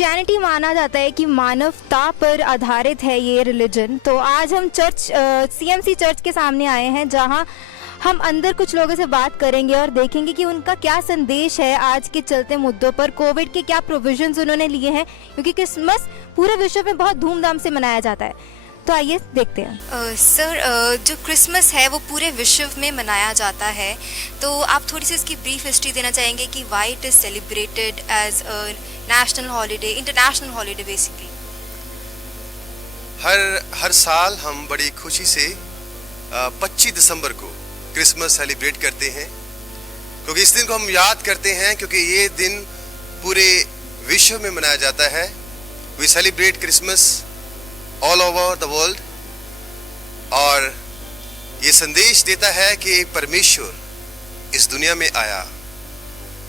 Christianity माना जाता है कि मानवता पर आधारित है ये रिलीजन। तो आज हम चर्च सीएमसी चर्च के सामने आए हैं, जहां हम अंदर कुछ लोगों से बात करेंगे और देखेंगे कि उनका क्या संदेश है आज के चलते मुद्दों पर। कोविड के क्या प्रोविजंस उन्होंने लिए हैं, क्योंकि क्रिसमस पूरे विश्व में बहुत धूमधाम से मनाया जाता है। तो आइए देखते हैं। सर, जो क्रिसमस है वो पूरे विश्व में मनाया जाता है, तो आप थोड़ी सी इसकी ब्रीफ हिस्ट्री देना चाहेंगे कि why it is celebrated as a national holiday, international holiday basically. हर साल हम बड़ी खुशी से 25 दिसंबर को क्रिसमस सेलिब्रेट करते हैं, क्योंकि इस दिन को हम याद करते हैं क्योंकि ये दिन पूरे विश्व में मनाया जाता है। We celebrate Christmas all over the world, और ये संदेश देता है कि परमेश्वर इस दुनिया में आया।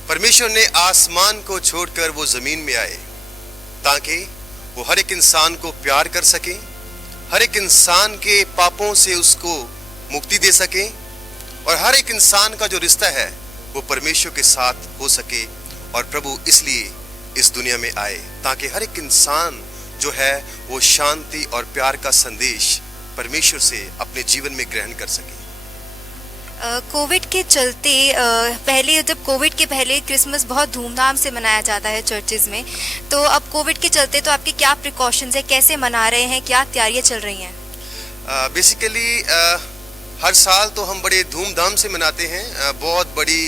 परमेश्वर ने आसमान को छोड़कर वो जमीन में आए ताकि वो हर एक इंसान को प्यार कर सके, हर एक इंसान के पापों से उसको मुक्ति दे सके, और हर एक इंसान का जो रिश्ता है वो परमेश्वर के साथ हो सके। और प्रभु इसलिए इस दुनिया में आए ताकि हर एक इंसान जो है वो शांति और प्यार का संदेश परमेश्वर से अपने जीवन में ग्रहण कर सके। कोविड के चलते जब कोविड के पहले क्रिसमस बहुत धूमधाम से मनाया जाता है चर्चेज में, तो अब कोविड के चलते तो आपके क्या प्रिकॉशंस है, कैसे मना रहे हैं, क्या तैयारियां चल रही हैं? बेसिकली हर साल तो हम बड़े धूमधाम से मनाते हैं। बहुत बड़ी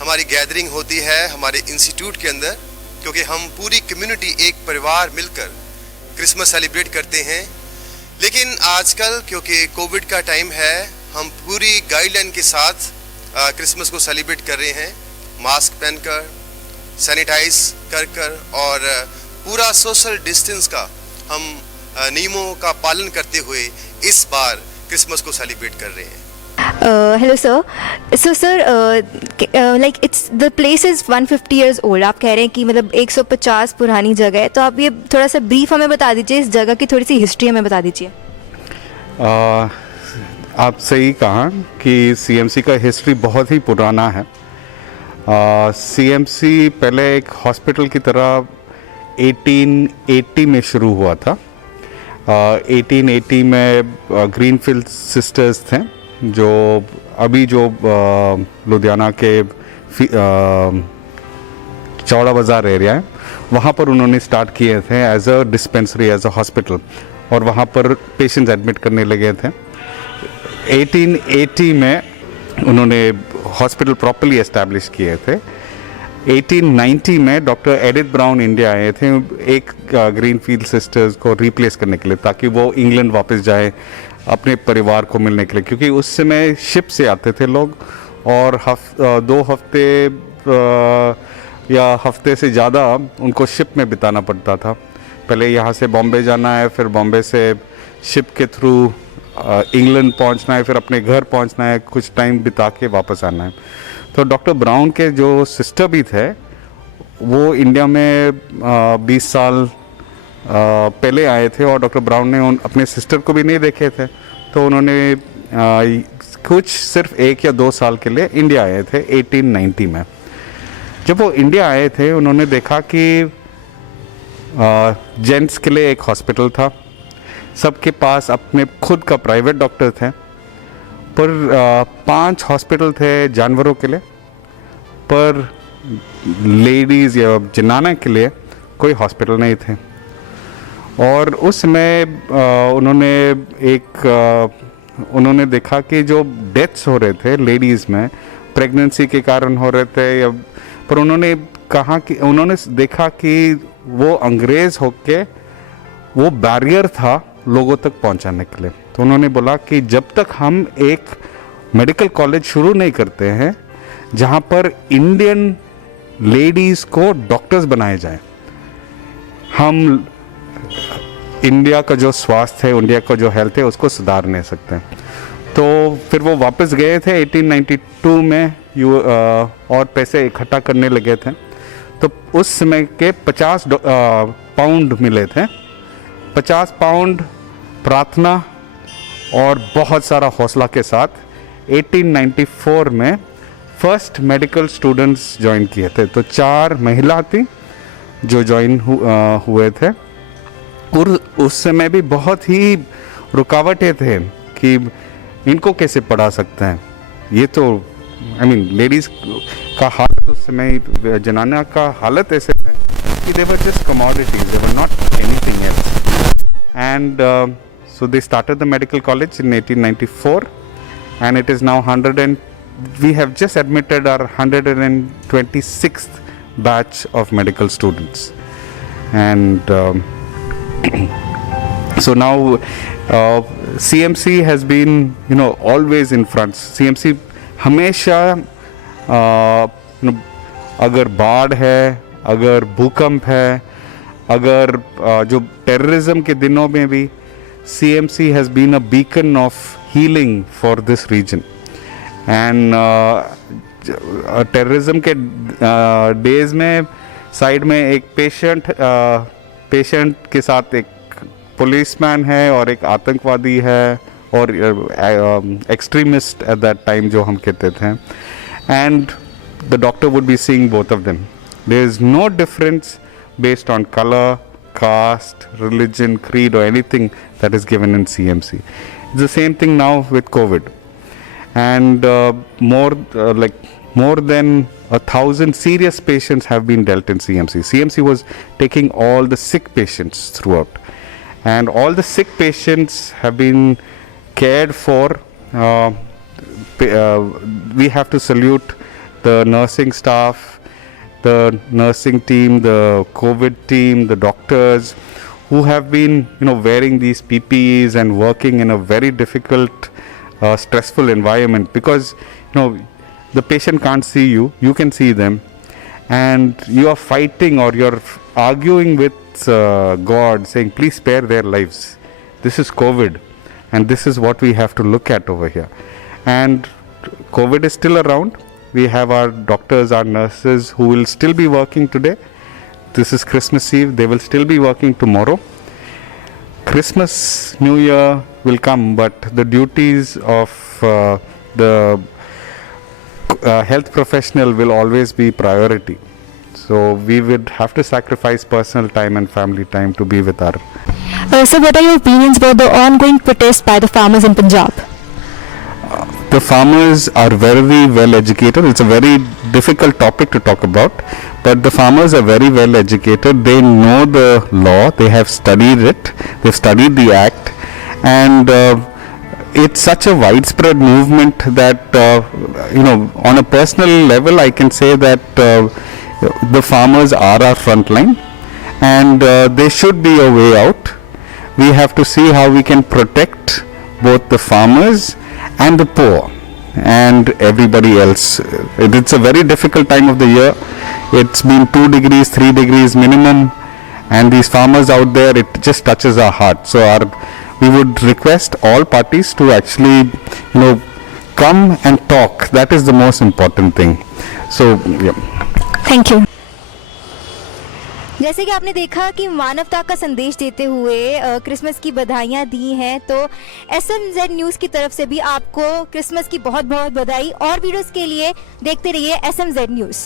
हमारी गैदरिंग होती है हमारे इंस्टीट्यूट के अंदर, क्योंकि हम पूरी कम्युनिटी, एक परिवार मिलकर क्रिसमस सेलिब्रेट करते हैं। लेकिन आजकल क्योंकि कोविड का टाइम है, हम पूरी गाइडलाइन के साथ क्रिसमस को सेलिब्रेट कर रहे हैं, मास्क पहनकर, सैनिटाइज कर और पूरा सोशल डिस्टेंस का हम नियमों का पालन करते हुए इस बार क्रिसमस को सेलिब्रेट कर रहे हैं। Hello sir. So sir, like it's the place is 150 years old. आप कह रहे हैं कि मतलब 150 पुरानी जगह है, तो आप ये थोड़ा सा ब्रीफ हमें बता दीजिए, इस जगह की थोड़ी सी हिस्ट्री हमें बता दीजिए। आप सही कहा कि सीएमसी का हिस्ट्री बहुत ही पुराना है। सीएमसी पहले एक हॉस्पिटल की तरह 1880 में शुरू हुआ था। 1880 में ग्रीनफील्ड सिस्टर्स थे, जो अभी जो लुधियाना के चौड़ा बाज़ार एरिया है, वहाँ पर उन्होंने स्टार्ट किए थे as a dispensary, as a hospital, और वहाँ पर पेशेंट्स एडमिट करने लगे थे। 1880 में उन्होंने हॉस्पिटल प्रॉपर्ली एस्टैब्लिश किए थे। 1890 में डॉक्टर एडिथ ब्राउन इंडिया आए थे एक ग्रीनफील्ड सिस्टर्स को रिप्लेस करने के लिए, ताकि वो इंग्लैंड वापस जाए अपने परिवार को मिलने के लिए, क्योंकि उस समय शिप से आते थे लोग, और 2 हफ्ते या हफ्ते से ज़्यादा उनको शिप में बिताना पड़ता था। पहले यहाँ से बॉम्बे जाना है, फिर बॉम्बे से शिप के थ्रू इंग्लैंड पहुँचना है, फिर अपने घर पहुँचना है, कुछ टाइम बिता के वापस आना है। तो डॉक्टर ब्राउन के जो सिस्टर भी थे, वो इंडिया में 20 साल पहले आए थे, और डॉक्टर ब्राउन ने अपने सिस्टर को भी नहीं देखे थे, तो उन्होंने कुछ सिर्फ 1 या 2 साल के लिए इंडिया आए थे 1890 में। जब वो इंडिया आए थे, उन्होंने देखा कि जेंट्स के लिए एक हॉस्पिटल था, सबके पास अपने खुद का प्राइवेट डॉक्टर थे, पर 5 हॉस्पिटल थे जानवरों के लिए, पर लेडीज़ या जनाना के लिए कोई हॉस्पिटल नहीं थे। और उस समय उन्होंने देखा कि जो डेथ्स हो रहे थे लेडीज़ में, प्रेगनेंसी के कारण हो रहे थे, पर उन्होंने देखा कि वो अंग्रेज़ होके वो बैरियर था लोगों तक पहुंचाने के लिए। तो उन्होंने बोला कि जब तक हम एक मेडिकल कॉलेज शुरू नहीं करते हैं जहां पर इंडियन लेडीज़ को डॉक्टर्स बनाए जाएं, हम इंडिया का जो स्वास्थ्य है, इंडिया का जो हेल्थ है, उसको सुधार नहीं सकते। तो फिर वो वापस गए थे 1892 में और पैसे इकट्ठा करने लगे थे। तो उस समय के 50 पाउंड मिले थे। 50 पाउंड प्रार्थना और बहुत सारा हौसला के साथ 1894 में फर्स्ट मेडिकल स्टूडेंट्स ज्वाइन किए थे। तो 4 महिला थी, जो ज्वाइन हुए थे, और उस समय भी बहुत ही रुकावटें थे कि इनको कैसे पढ़ा सकते हैं। ये तो लेडीज़ का हालत उस समय, जनाना का हालत ऐसे है कि they were just commodities, they were not anything else. And so they started the medical college in 1894, and it is now we have just admitted our 126th batch of medical students. And so now CMC has been, always in front. CMC हमेशा अगर बाढ़ है, अगर भूकंप है, अगर जो terrorism के दिनों में भी CMC has been a beacon of healing for this region. And terrorism के डेज में साइड में एक पेशेंट के साथ एक पुलिसमैन है और एक आतंकवादी है और एक्सट्रीमिस्ट एट दैट टाइम जो हम कहते थे, and the doctor would be seeing both of them. There is no difference based on color, caste, religion, creed or anything that is given in CMC. It's the same thing now with COVID. And more than 1,000 serious patients have been dealt in CMC. CMC was taking all the sick patients throughout. And all the sick patients have been cared for. We have to salute the nursing staff, the nursing team, the COVID team, the doctors who have been, wearing these PPEs and working in a very difficult, stressful environment, because, the patient can't see you, you can see them, and you are fighting or you're arguing with God, saying, please spare their lives. This is COVID, and this is what we have to look at over here. And COVID is still around. We have our doctors, our nurses who will still be working today. This is Christmas Eve. They will still be working tomorrow. Christmas, New Year will come, but the duties of the health professional will always be priority. So we would have to sacrifice personal time and family time to be with our... So what are your opinions about the ongoing protest by the farmers in Punjab? The farmers are very well educated. It's a very difficult topic to talk about, but the farmers are very well educated. They know the law. They have studied it. They've studied the act, and it's such a widespread movement that on a personal level, I can say that the farmers are our front line, and there should be a way out. We have to see how we can protect both the farmers and the poor and everybody else. It's a very difficult time of the year. It's been 2 degrees, 3 degrees minimum, and these farmers out there, it just touches our heart. So we would request all parties to actually come and talk. That is the most important thing. So yeah. Thank you. जैसे कि आपने देखा कि मानवता का संदेश देते हुए क्रिसमस की बधाइयाँ दी हैं, तो SMZ न्यूज़ की तरफ से भी आपको क्रिसमस की बहुत बहुत बधाई। और वीडियोस के लिए देखते रहिए SMZ न्यूज़।